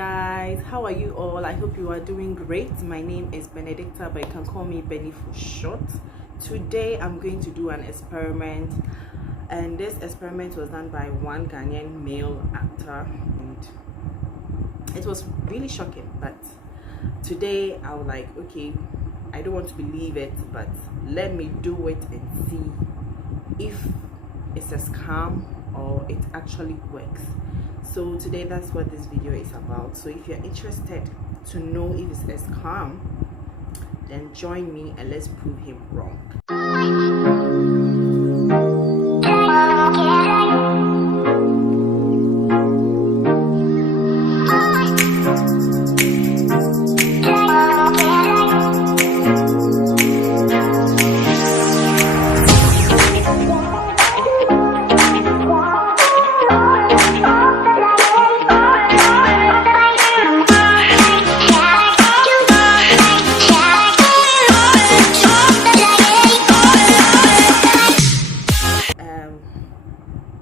guys, how are you all? I hope you are doing great. My name is Benedicta, but you can call me Benny for short. Today I'm going to do an experiment, and this experiment was done by one Ghanaian male actor, and it was really shocking. But today I was like, okay, I don't want to believe it, but let me do it and see if it's a scam or it actually works. So today that's what this video is about. So if you're interested to know if it's a scam, then join me and let's prove him wrong.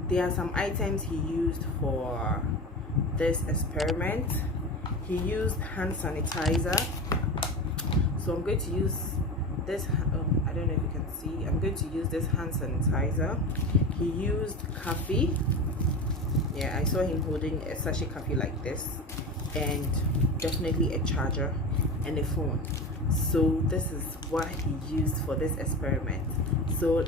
There are some items he used for this experiment. He used hand sanitizer. So I'm going to use this, I don't know if you can see, I'm going to use this hand sanitizer. He used coffee. Yeah, I saw him holding a sachet coffee like this, and definitely a charger and a phone. So this is what he used for this experiment. So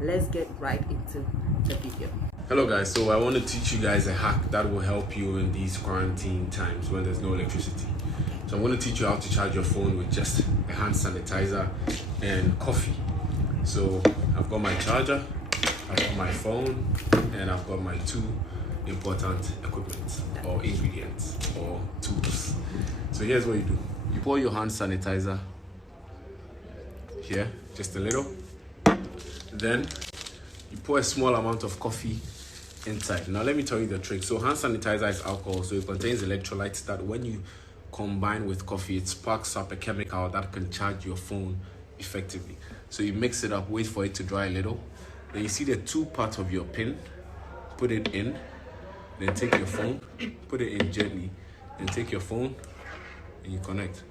let's get right into the video. Hello guys, so I want to teach you guys a hack that will help you in these quarantine times when there's no electricity. So I'm going to teach you how to charge your phone with just a hand sanitizer and coffee. So I've got my charger, I've got my phone, and I've got my two important equipment or ingredients or tools. So here's what you do. You pour your hand sanitizer here, just a little. Then you pour a small amount of coffee inside. Now let me tell you the trick. So hand sanitizer is alcohol, so it contains electrolytes that when you combine with coffee, it sparks up a chemical that can charge your phone effectively. So you mix it up, wait for it to dry a little. Then you see the two parts of your pin, put it in, then take your phone, put it in gently, then take your phone and you connect.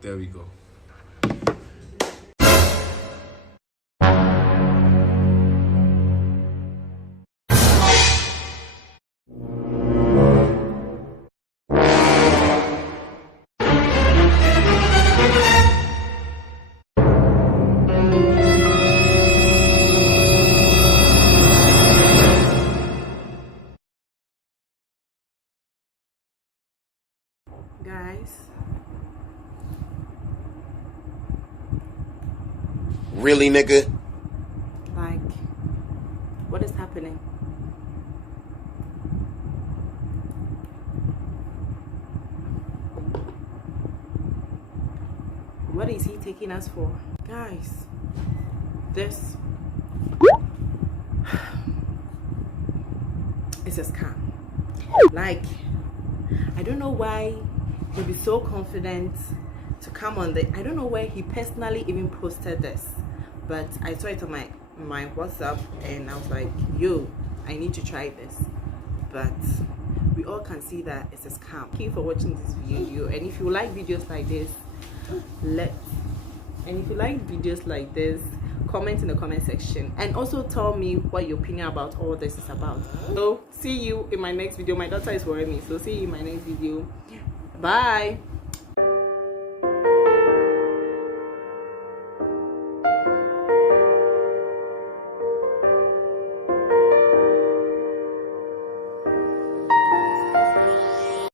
There we go. Guys, really, nigga? like, what is happening? What is he taking us for? Guys, this is a scam. Like, I don't know why he'd be so confident to come on the, I don't know where he personally even posted this, but I saw it on my WhatsApp and I was like, yo, I need to try this. But we all can see that it's a scam. Thank you for watching this video, and if you like videos like this, comment in the comment section, and also tell me what your opinion about all this is about. So see you in my next video. My daughter is worrying me, so see you in my next video. Bye.